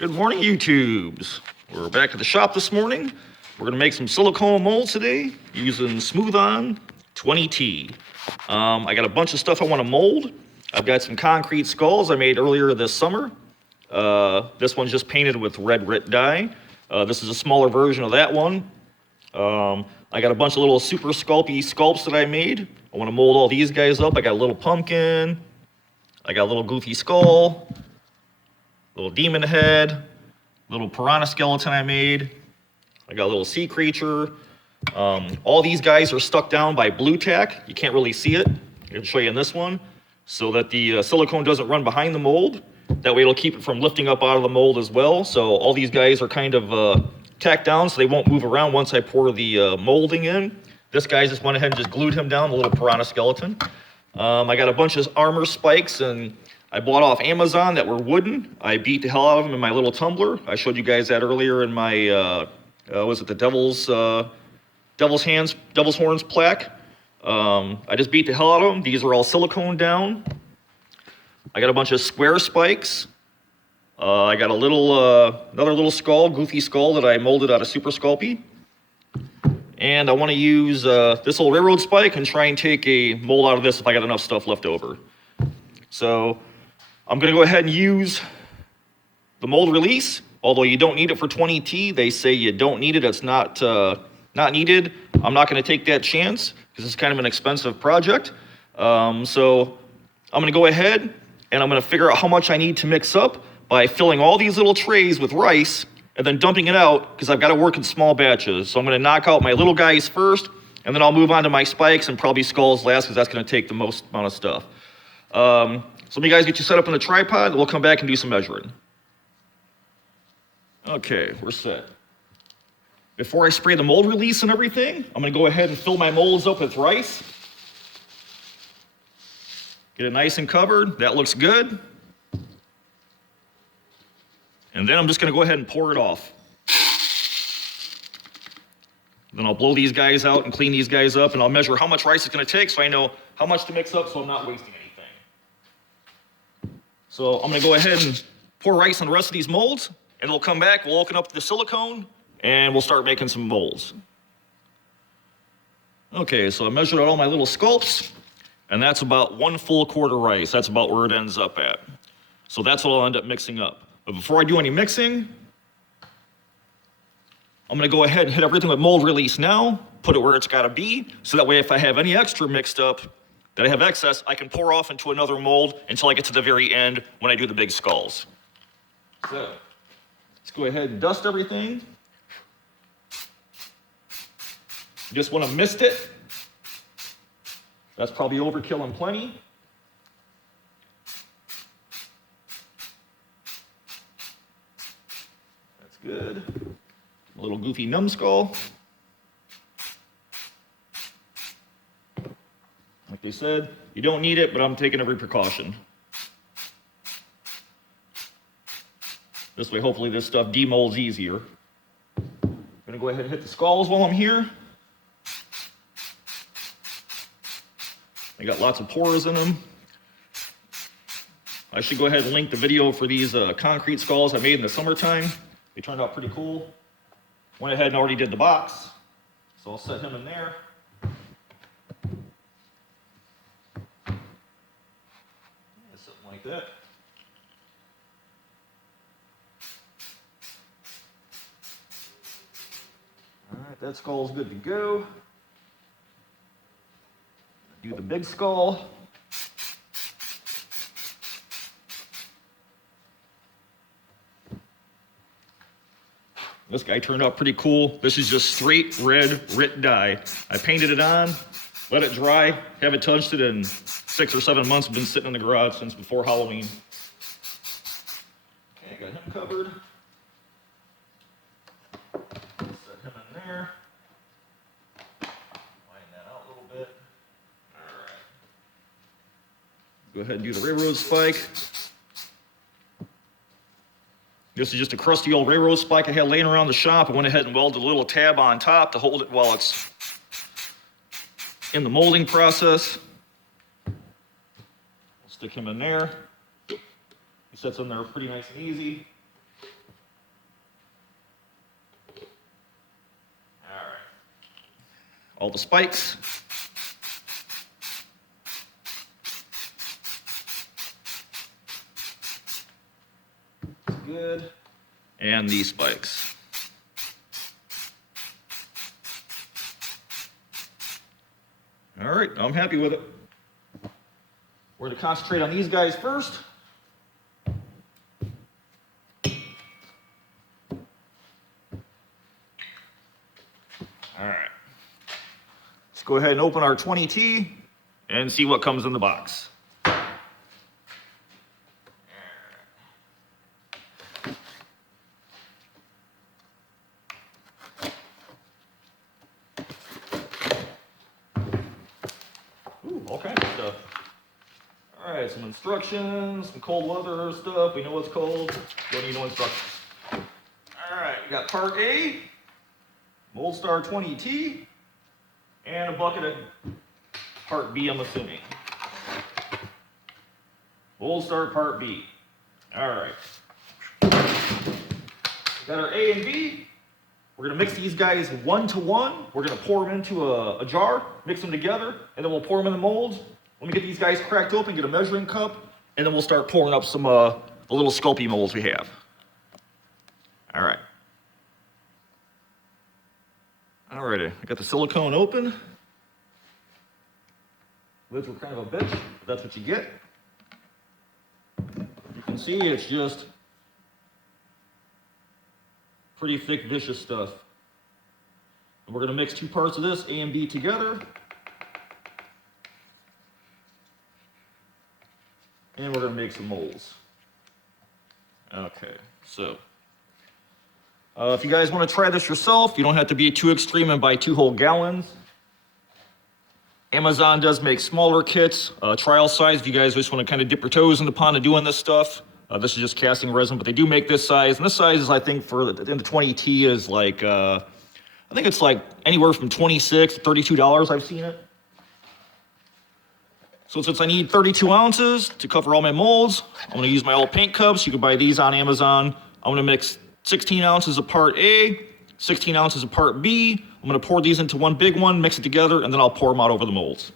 Good morning, YouTubes. We're back at the shop this morning. We're gonna make some silicone molds today using Smooth-On 20T. I got a bunch of stuff I wanna mold. I've got some concrete skulls I made earlier this summer. This one's just painted with red RIT dye. This is a smaller version of that one. I got a bunch of little super sculpts that I made. I wanna mold all these guys up. I got a little pumpkin. I got a little goofy skull. Little demon head, little piranha skeleton I made. I got a little sea creature. All these guys are stuck down by blue tack. You can't really see it. I'll show you in this one, so that the silicone doesn't run behind the mold. That way it'll keep it from lifting up out of the mold as well. So all these guys are kind of tacked down so they won't move around once I pour the molding in. This guy just went ahead and just glued him down, the little piranha skeleton. I got a bunch of armor spikes and I bought off Amazon that were wooden. I beat the hell out of them in my little tumbler. I showed you guys that earlier in my, was it the Devil's Horns plaque? I just beat the hell out of them. These are all silicone down. I got a bunch of square spikes. I got a little, another little skull, goofy skull that I molded out of Super Sculpey. And I want to use this little railroad spike and try and take a mold out of this if I got enough stuff left over. So I'm going to go ahead and use the mold release. Although you don't need it for 20T, they say you don't need it. It's not needed. I'm not going to take that chance because it's kind of an expensive project. So I'm going to go ahead and I'm going to figure out how much I need to mix up by filling all these little trays with rice and then dumping it out because I've got to work in small batches. So I'm going to knock out my little guys first, and then I'll move on to my spikes and probably skulls last because that's going to take the most amount of stuff. So let me guys get you set up on the tripod, and we'll come back and do some measuring. Okay, we're set. Before I spray the mold release and everything, I'm going to go ahead and fill my molds up with rice. Get it nice and covered. That looks good. And then I'm just going to go ahead and pour it off. Then I'll blow these guys out and clean these guys up, and I'll measure how much rice it's going to take so I know how much to mix up so I'm not wasting anything. So I'm going to go ahead and pour rice on the rest of these molds, and we'll come back, we'll open up the silicone, and we'll start making some molds. Okay, so I measured out all my little sculpts, and that's about 1 full quart of rice. That's about where it ends up at. So that's what I'll end up mixing up. But before I do any mixing, I'm going to go ahead and hit everything with mold release now, put it where it's got to be, so that way if I have any extra mixed up that I have excess, I can pour off into another mold until I get to the very end when I do the big skulls. So let's go ahead and dust everything. You just want to mist it. That's probably overkill and plenty. That's good. A little goofy numbskull. Like they said, you don't need it, but I'm taking every precaution. This way, hopefully this stuff demolds easier. I'm gonna go ahead and hit the skulls while I'm here. They got lots of pores in them. I should go ahead and link the video for these concrete skulls I made in the summertime. They turned out pretty cool. Went ahead and already did the box, so I'll set him in there. Something like that. All right, that skull's good to go. Do the big skull. This guy turned out pretty cool. This is just straight red RIT dye. I painted it on, let it dry, haven't touched it in 6 or 7 months. Been sitting in the garage since before Halloween. Okay, got him covered. Set him in there. Line that out a little bit. All right. Go ahead and do the railroad spike. This is just a crusty old railroad spike I had laying around the shop. I went ahead and welded a little tab on top to hold it while it's in the molding process. I'll stick him in there. He sits in there pretty nice and easy. all the spikes. Good. And these spikes. All right, I'm happy with it. We're going to concentrate on these guys first. All right. Let's go ahead and open our 20T and see what comes in the box. Ooh, all kinds of stuff. All right, some instructions, some cold weather stuff. We know what's cold. Don't need no instructions. All right, we got part A, MoldStar 20T, and a bucket of part B, I'm assuming. MoldStar part B. All right. We got our A and B. We're gonna mix these guys 1 to 1. We're gonna pour them into a jar, mix them together, and then we'll pour them in the molds. Let me get these guys cracked open, get a measuring cup, and then we'll start pouring up some the little sculpty molds we have. All right. Alrighty, I got the silicone open. Lids were kind of a bitch, but that's what you get. You can see it's just pretty thick, vicious stuff. And we're gonna mix 2 parts of this, A and B, together. And we're gonna make some molds. Okay, so. If you guys want to try this yourself, you don't have to be too extreme and buy 2 whole gallons. Amazon does make smaller kits, trial size, if you guys just want to kind of dip your toes in the pond of doing this stuff. This is just casting resin, but they do make this size. And this size is, I think, in the 20T is like, I think it's like anywhere from $26 to $32, I've seen it. So since I need 32 ounces to cover all my molds, I'm going to use my old paint cups. You can buy these on Amazon. I'm going to mix 16 ounces of part A, 16 ounces of part B. I'm going to pour these into one big one, mix it together, and then I'll pour them out over the molds.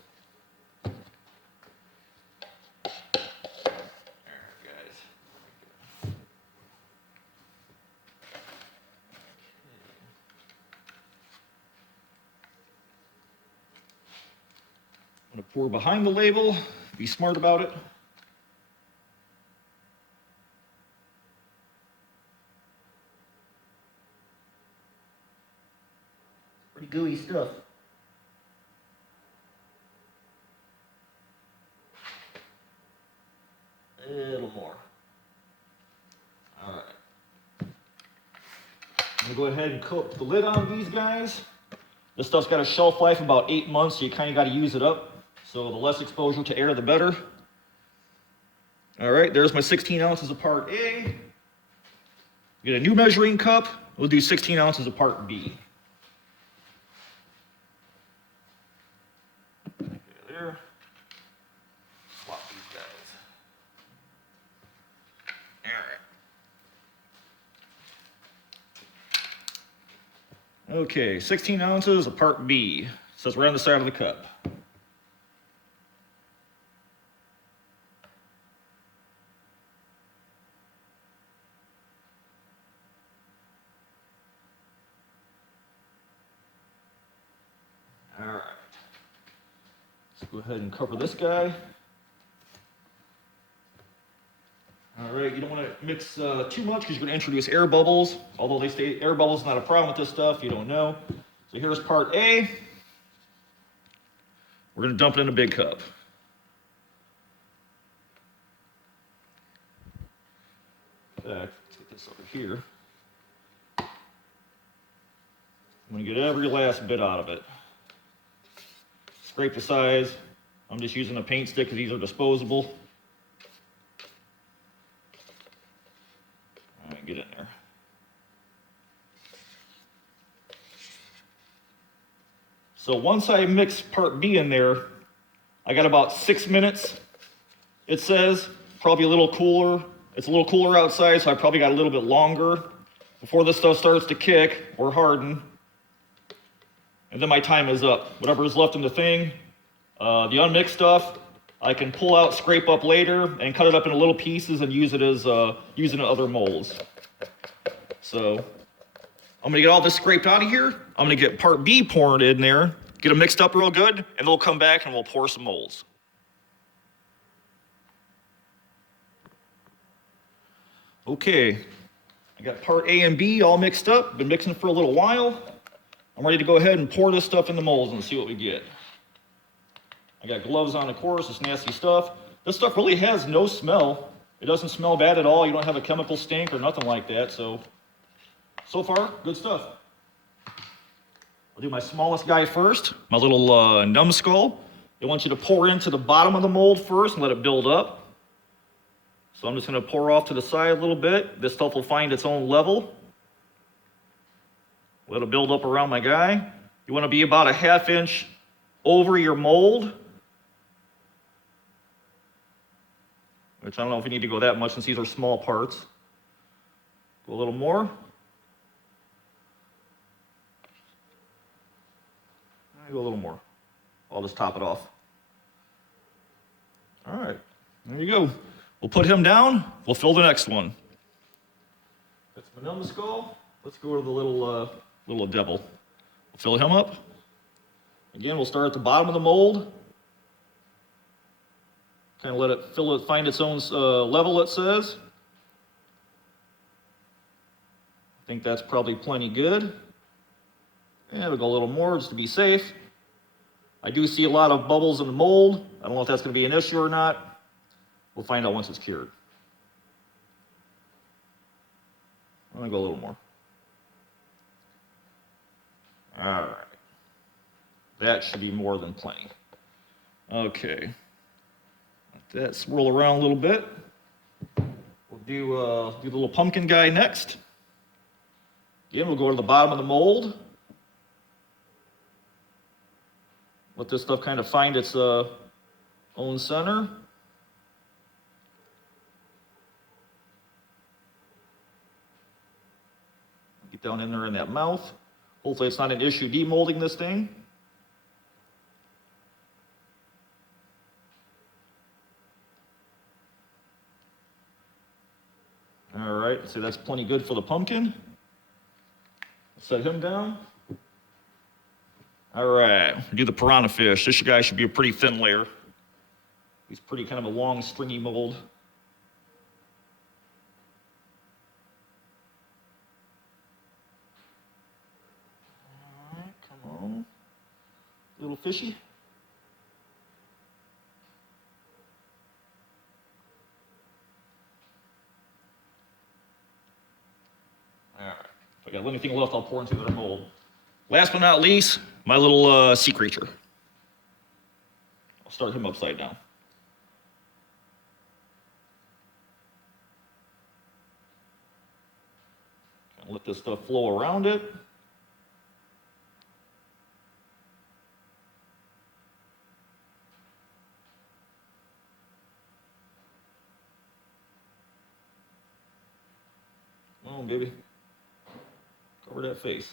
I'm going to pour behind the label, be smart about it. Pretty gooey stuff. A little more. All right. I'm gonna go ahead and coat the lid on these guys. This stuff's got a shelf life of about 8 months, so you kind of got to use it up. So the less exposure to air, the better. All right, there's my 16 ounces of part A. Get a new measuring cup. We'll do 16 ounces of part B. There. Swap these guys. All right. Okay, 16 ounces of part B. Says right on the side of the cup. All right. Let's go ahead and cover this guy. All right, you don't want to mix too much because you're going to introduce air bubbles. Although they say air bubbles is not a problem with this stuff, you don't know. So here's part A. We're going to dump it in a big cup. In fact, let's get this over here. I'm going to get every last bit out of it. Scrape the sides. I'm just using a paint stick because these are disposable. All right, get in there. So once I mix part B in there, I got about 6 minutes. It says probably a little cooler. It's a little cooler outside, so I probably got a little bit longer before this stuff starts to kick or harden. and then my time is up. Whatever is left in the thing, the unmixed stuff, I can pull out, scrape up later, and cut it up into little pieces and use it as using other molds. So I'm gonna get all this scraped out of here. I'm gonna get part B poured in there, get them mixed up real good, and then we'll come back and we'll pour some molds. Okay, I got part A and B all mixed up. Been mixing for a little while. I'm ready to go ahead and pour this stuff in the molds and see what we get. I got gloves on, of course, this nasty stuff. This stuff really has no smell. It doesn't smell bad at all. You don't have a chemical stink or nothing like that. So far, good stuff. I'll do my smallest guy first, my little numbskull. I want you to pour into the bottom of the mold first and let it build up. So I'm just going to pour off to the side a little bit. This stuff will find its own level. Let it build up around my guy. You want to be about a ½ inch over your mold. Which I don't know if you need to go that much since these are small parts. Go a little more. Go a little more. I'll just top it off. All right, there you go. We'll put him down. We'll fill the next one. That's my numbskull. Let's go to the little devil. We'll fill him up. Again, we'll start at the bottom of the mold. Kind of let it find its own level, it says. I think that's probably plenty good. And we'll go a little more just to be safe. I do see a lot of bubbles in the mold. I don't know if that's going to be an issue or not. We'll find out once it's cured. I'm going to go a little more. All right. That should be more than plenty. Okay. Let that swirl around a little bit. We'll do the little pumpkin guy next. Again, we'll go to the bottom of the mold. Let this stuff kind of find its own center. Get down in there in that mouth. Hopefully it's not an issue demolding this thing. All right, so that's plenty good for the pumpkin. Set him down. All right, do the piranha fish. This guy should be a pretty thin layer. He's pretty kind of a long, stringy mold. All right, come on. Little fishy. All right, if I got anything left, I'll pour into the mold. Last but not least, my little sea creature. I'll start him upside down. Let this stuff flow around it. Come on, baby. Cover that face.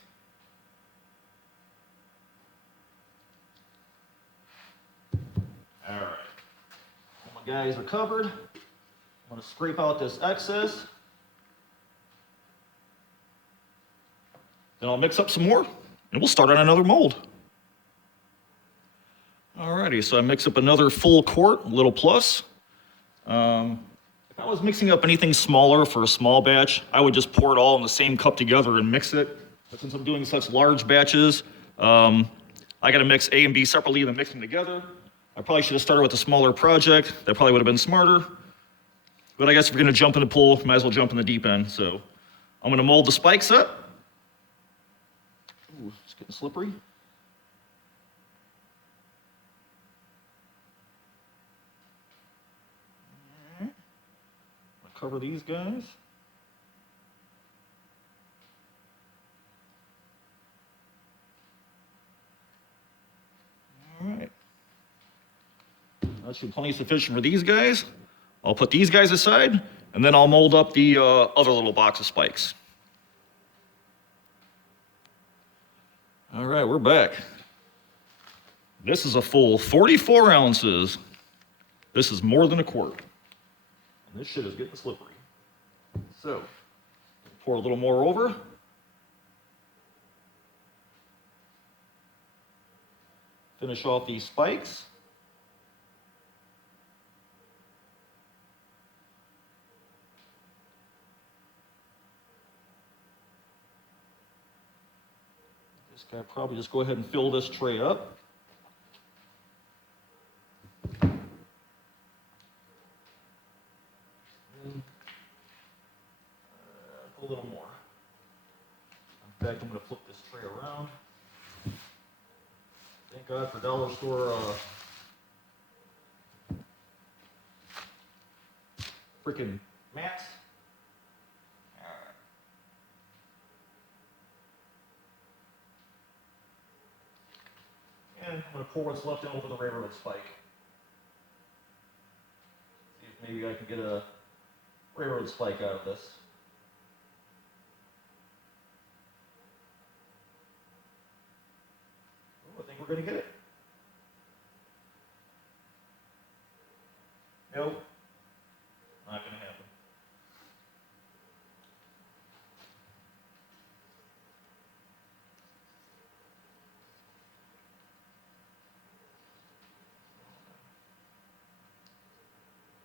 All right. All my guys are covered. I'm going to scrape out this excess. Then I'll mix up some more, and we'll start on another mold. Alrighty, so I mix up another full quart, a little plus. If I was mixing up anything smaller for a small batch, I would just pour it all in the same cup together and mix it. But since I'm doing such large batches, I gotta mix A and B separately and then mix them together. I probably should have started with a smaller project. That probably would have been smarter. But I guess if you're gonna jump in the pool, might as well jump in the deep end. So I'm gonna mold the spikes up. Ooh, it's getting slippery. All right. I'll cover these guys. All right. That should be plenty sufficient for these guys. I'll put these guys aside, and then I'll mold up the other little box of spikes. All right, we're back. This is a full 44 ounces. This is more than a quart. And this shit is getting slippery. So, pour a little more over. Finish off these spikes. This guy probably just go ahead and fill this tray up. A little more. In fact, I'm going to flip this tray around. Thank God for dollar store freaking mats. Alright. And I'm going to pour what's left in over the railroad spike. See if maybe I can get a railroad spike out of this. I think we're going to get it. Nope. Not going to happen.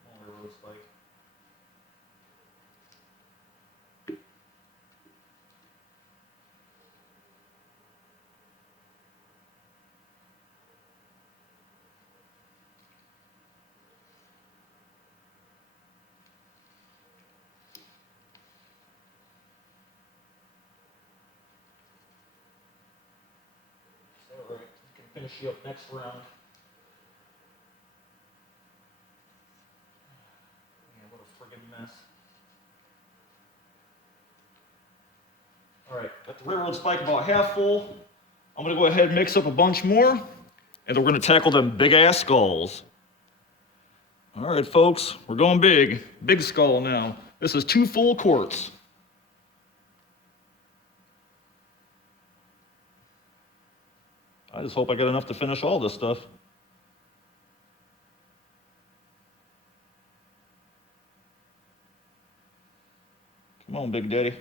Come on, railroad spike. Alright, we can finish you up next round. Man, what a friggin' mess. Alright, got the railroad spike about half full. I'm gonna go ahead and mix up a bunch more, and then we're gonna tackle them big ass skulls. Alright folks, we're going big. Big skull now. This is 2 full quarts. I just hope I get enough to finish all this stuff. Come on, Big Daddy.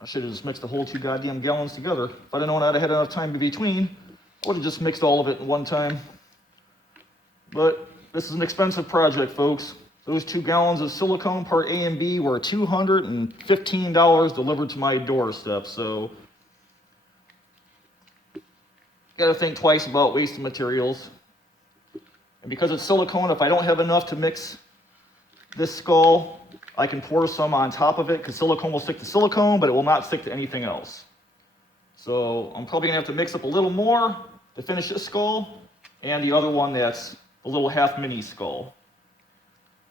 I should have just mixed the whole 2 goddamn gallons together. If I'd have known I'd have had enough time in between, I would have just mixed all of it in one time. But this is an expensive project, folks. Those 2 gallons of silicone, part A and B, were $215 delivered to my doorstep. So, gotta think twice about wasting materials. And because it's silicone, if I don't have enough to mix this skull, I can pour some on top of it, because silicone will stick to silicone, but it will not stick to anything else. So I'm probably gonna have to mix up a little more to finish this skull, and the other one that's the little half mini skull.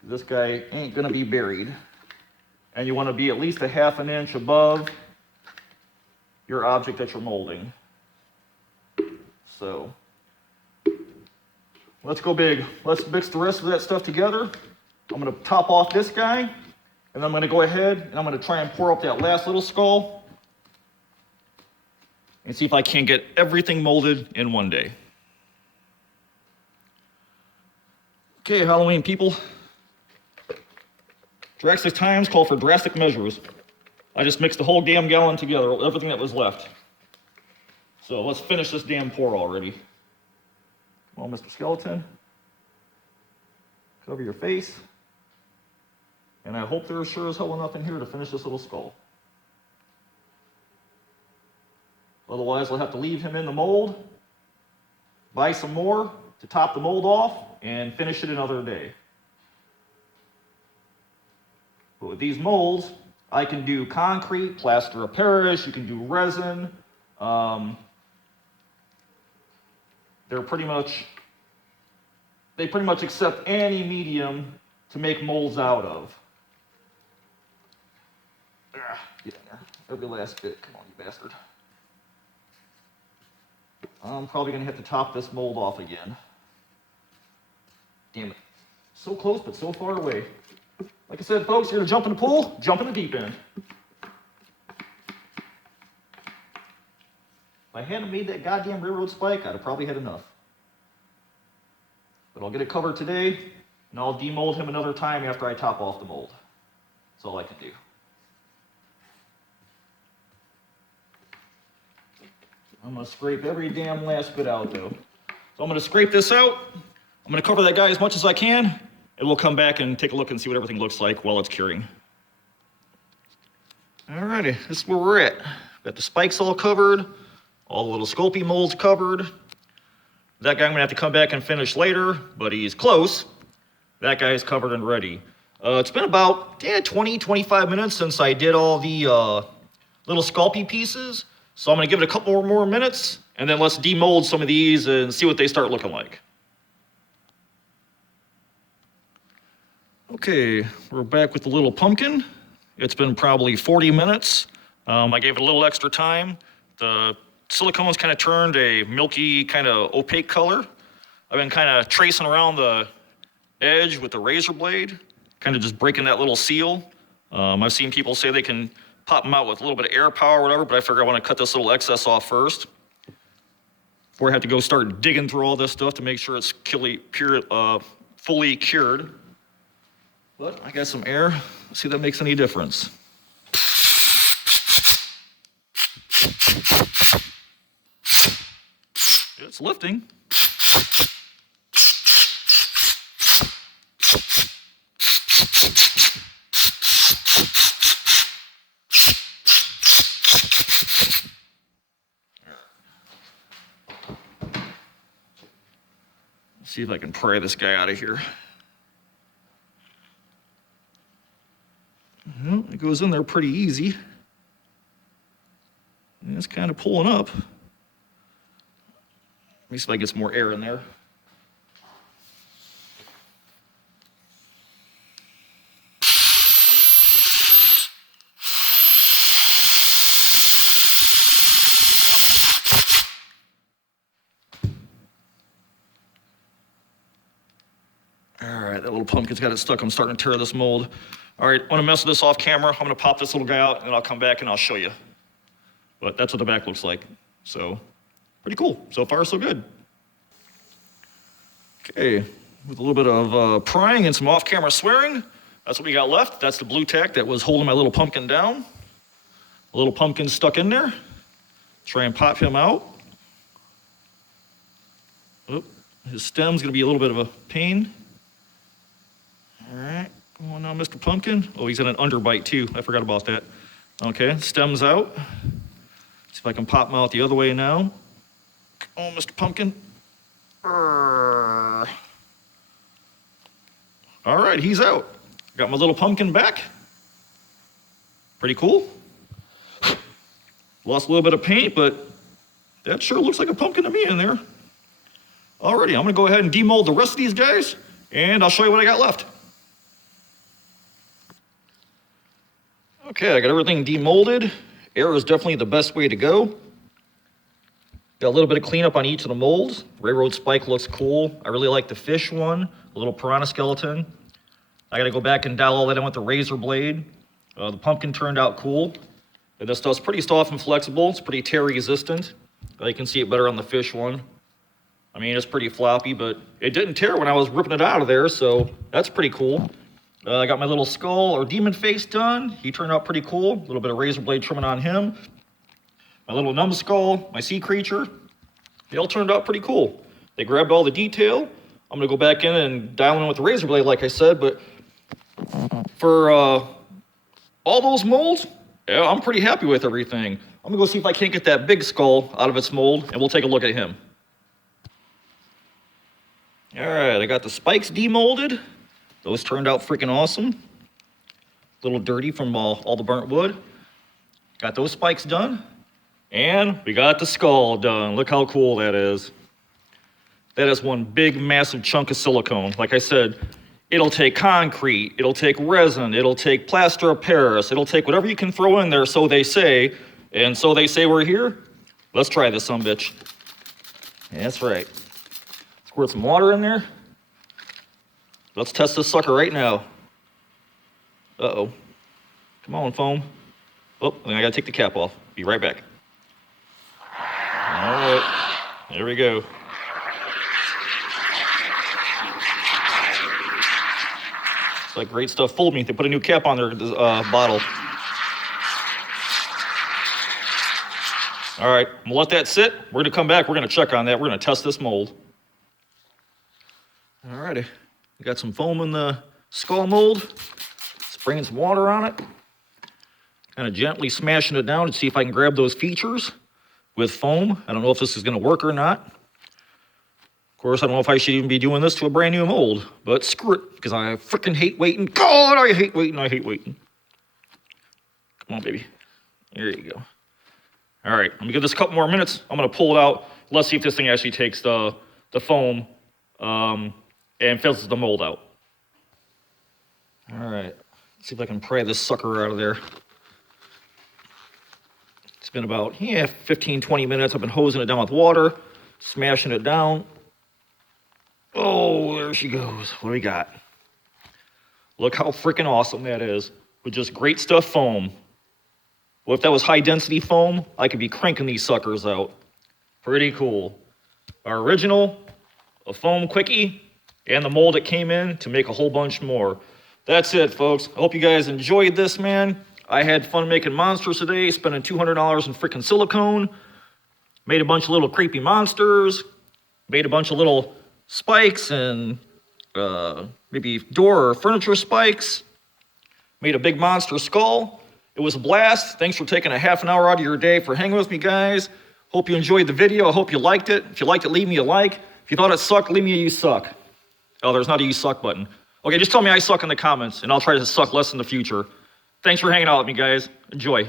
This guy ain't gonna be buried. And you wanna be at least a half an inch above your object that you're molding. So, let's go big. Let's mix the rest of that stuff together. I'm gonna top off this guy, and then I'm gonna go ahead and I'm gonna try and pour up that last little skull and see if I can't get everything molded in one day. Okay, Halloween people. Drastic times call for drastic measures. I just mixed the whole damn gallon together, everything that was left. So let's finish this damn pour already. Come on, Mr. Skeleton. Cover your face. And I hope there's sure as hell enough in here to finish this little skull. Otherwise, I'll have to leave him in the mold, buy some more to top the mold off, and finish it another day. But with these molds, I can do concrete, plaster of Paris, you can do resin. They pretty much accept any medium to make molds out of. Get in there. Every last bit. Come on, you bastard. I'm probably going to have to top this mold off again. Damn it. So close, but so far away. Like I said, folks, you're gonna jump in the pool, jump in the deep end. If I hadn't made that goddamn railroad spike, I'd have probably had enough. But I'll get it covered today, and I'll demold him another time after I top off the mold. That's all I can do. I'm gonna scrape every damn last bit out though. So I'm gonna scrape this out. I'm gonna cover that guy as much as I can, and we'll come back and take a look and see what everything looks like while it's curing. Alrighty, this is where we're at. Got the spikes all covered, all the little Sculpey molds covered. That guy I'm gonna have to come back and finish later, but he's close. That guy is covered and ready. It's been about 20, 25 minutes since I did all the little Sculpey pieces. So I'm gonna give it a couple more minutes, and then let's demold some of these and see what they start looking like. Okay, we're back with the little pumpkin. It's been probably 40 minutes. I gave it a little extra time. The silicone's kind of turned a milky, kind of opaque color. I've been kind of tracing around the edge with the razor blade, kind of just breaking that little seal. I've seen people say they can pop them out with a little bit of air power or whatever, but I figure I want to cut this little excess off first before I have to go start digging through all this stuff to make sure it's fully cured. But I got some air. Let's see if that makes any difference. It's lifting. Let's see if I can pry this guy out of here. Well, it goes in there pretty easy. And it's kind of pulling up. Let me see if I can get some more air in there. All right, that little pumpkin's got it stuck. I'm starting to tear this mold. All right, I'm gonna mess with this off camera. I'm gonna pop this little guy out and I'll come back and I'll show you. But that's what the back looks like. So, pretty cool. So far, so good. Okay, with a little bit of prying and some off-camera swearing, that's what we got left. That's the blue tack that was holding my little pumpkin down. A little pumpkin stuck in there. Try and pop him out. Oop, his stem's gonna be a little bit of a pain. All right, come on now, Mr. Pumpkin. Oh, he's in an underbite too. I forgot about that. Okay, stem's out. See if I can pop him out the other way now. Come on, Mr. Pumpkin. All right, he's out. Got my little pumpkin back. Pretty cool. Lost a little bit of paint, but that sure looks like a pumpkin to me in there. Alrighty, I'm gonna go ahead and demold the rest of these guys, and I'll show you what I got left. Okay, I got everything demolded. Air is definitely the best way to go. Got a little bit of cleanup on each of the molds. Railroad spike looks cool. I really like the fish one, a little piranha skeleton. I gotta go back and dial all that in with the razor blade. The pumpkin turned out cool. And this stuff's pretty soft and flexible. It's pretty tear resistant. You can see it better on the fish one. I mean, it's pretty floppy, but it didn't tear when I was ripping it out of there, so that's pretty cool. I got my little skull or demon face done. He turned out pretty cool. A little bit of razor blade trimming on him. My little numbskull, my sea creature, they all turned out pretty cool. They grabbed all the detail. I'm gonna go back in and dial in with the razor blade like I said, but for all those molds, yeah, I'm pretty happy with everything. I'm gonna go see if I can't get that big skull out of its mold, and we'll take a look at him. All right, I got the spikes demolded. Those turned out freaking awesome. A little dirty from all the burnt wood. Got those spikes done. And we got the skull done. Look how cool that is. That is one big, massive chunk of silicone. Like I said, it'll take concrete, it'll take resin, it'll take plaster of Paris, it'll take whatever you can throw in there, so they say. And so they say we're here. Let's try this sumbitch. That's right. Squirt some water in there. Let's test this sucker right now. Uh-oh. Come on, foam. Oh, then I gotta take the cap off. Be right back. All right, there we go. It's like great stuff. Fooled me. They put a new cap on their bottle. All right, I'm gonna let that sit. We're gonna come back. We're gonna check on that. We're gonna test this mold. All righty, we got some foam in the skull mold. Spraying some water on it. Kind of gently smashing it down to see if I can grab those features with foam. I don't know if this is gonna work or not. Of course, I don't know if I should even be doing this to a brand new mold, but screw it, because I freaking hate waiting. God, I hate waiting. Come on, baby. There you go. All right, let me give this a couple more minutes. I'm gonna pull it out. Let's see if this thing actually takes the foam and fizzles the mold out. All right, let's see if I can pry this sucker out of there. It's been about, 15, 20 minutes. I've been hosing it down with water, smashing it down. Oh, there she goes. What do we got? Look how freaking awesome that is. With just great stuff foam. Well, if that was high density foam, I could be cranking these suckers out. Pretty cool. Our original, a foam quickie, and the mold that came in to make a whole bunch more. That's it, folks. I hope you guys enjoyed this, man. I had fun making monsters today, spending $200 in freaking silicone. Made a bunch of little creepy monsters. Made a bunch of little spikes and maybe door or furniture spikes. Made a big monster skull. It was a blast. Thanks for taking a half an hour out of your day for hanging with me, guys. Hope you enjoyed the video. I hope you liked it. If you liked it, leave me a like. If you thought it sucked, leave me a you suck. Oh, there's not a you suck button. Okay, just tell me I suck in the comments, and I'll try to suck less in the future. Thanks for hanging out with me, guys. Enjoy.